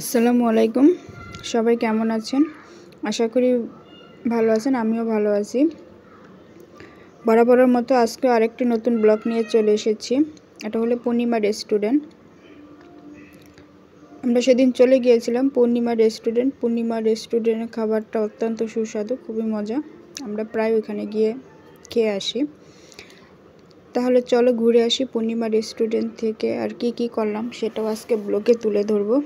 আসসালামু আলাইকুম। সবাই কেমন আছেন? আশা করি ভালো আছেন। আমিও ভালো আছি। বরাবরের মতো আজকে আরেকটি নতুন ব্লগ নিয়ে চলে এসেছি। এটা হলো পূর্ণিমা রেস্টুরেন্ট। আমরা সেদিন চলে গিয়েছিলাম পূর্ণিমা রেস্টুরেন্টের খাবারটা অত্যন্ত সুস্বাদু, খুবই মজা। আমরা প্রায় ওখানে গিয়ে খেয়ে আসি। তাহলে চলো ঘুরে আসি পূর্ণিমা রেস্টুরেন্ট থেকে। আর কি করলাম সেটাও আজকে ব্লগে তুলে ধরবো।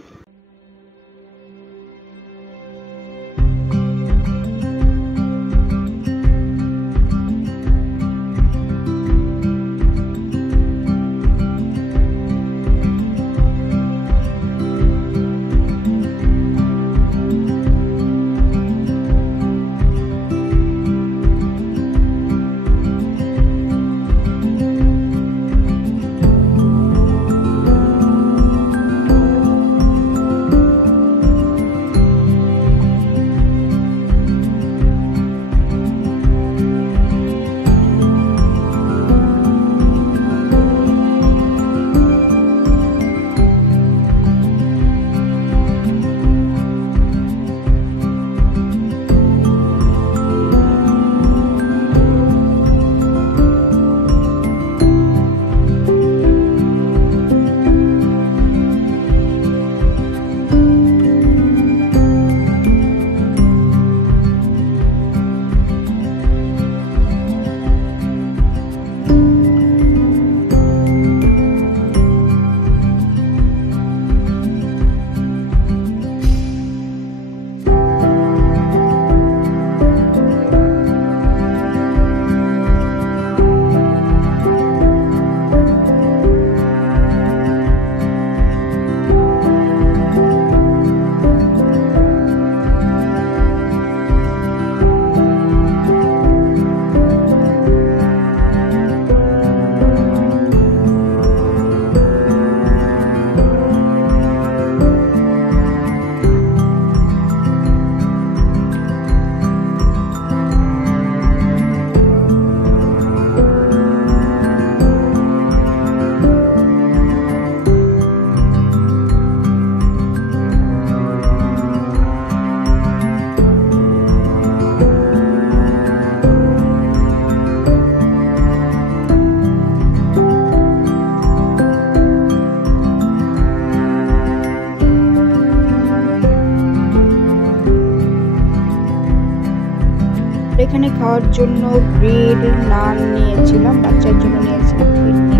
এখানে খাওয়ার জন্য ব্রেড, নান নিয়েছিলাম, বাচ্চার জন্য নিয়েছিলাম ফিরনি।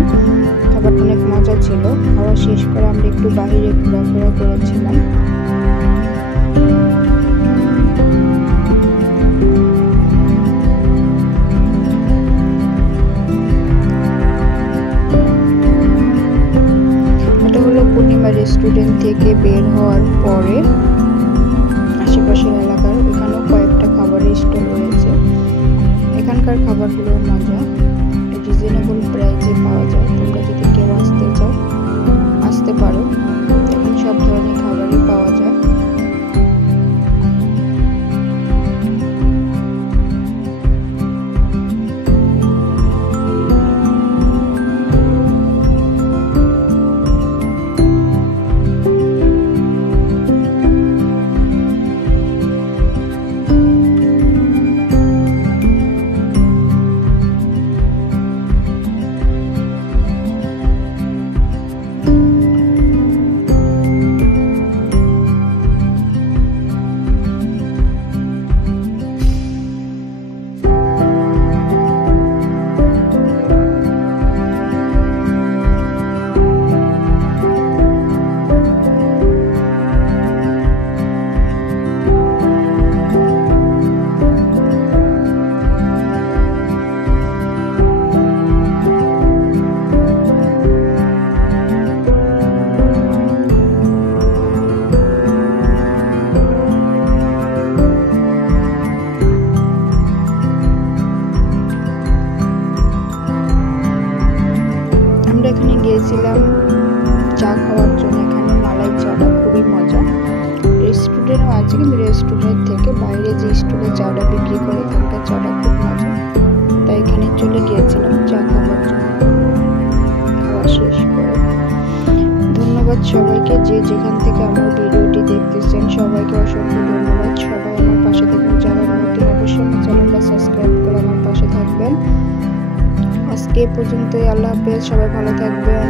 খাবারটা অনেক মজা ছিল। খাওয়া শেষ করে আমরা একটু বাইরে ঘোরাফেরা করেছিলাম। এটা হলো পূর্ণিমা রেস্টুরেন্ট থেকে বের হওয়ার পরে আশেপাশের এলাকার এখানেও কয়েকটা খাবারের স্টল রয়েছে। এখানকার খাবারগুলো মজা, রিজনেবল প্রাইসে পাওয়া যায়। তোমরা যদি কেউ আসতে চাও আসতে পারো। এখানে সব ধরনের খাবারই পাওয়া যায়। এখানে গিয়েছিলাম চা খাওয়ার জন্য। এখানে মালাই চাটা খুবই মজা। রেস্টুরেন্টও আছে, কিন্তু রেস্টুরেন্ট থেকে বাইরে যে স্টলে চাটা বিক্রি করে এখানকার চাটা খুব মজা। তাই এখানে চলে গিয়েছিলাম চা খাওয়ার জন্য। খাওয়া শেষ করে ধন্যবাদ সবাইকে যে যেখান থেকে আমার ভিডিওটি দেখতেছেন সবাইকে অসংখ্য ধন্যবাদ। সবাই আমার পাশে থাকবেন, যারা নতুন অবশ্যই আমার চ্যানেলটা সাবস্ক্রাইব করে আমার পাশে থাকবেন। আজকে এ পর্যন্তই, আল্লাহ হাফেজ, সবাই ভালো থাকবেন।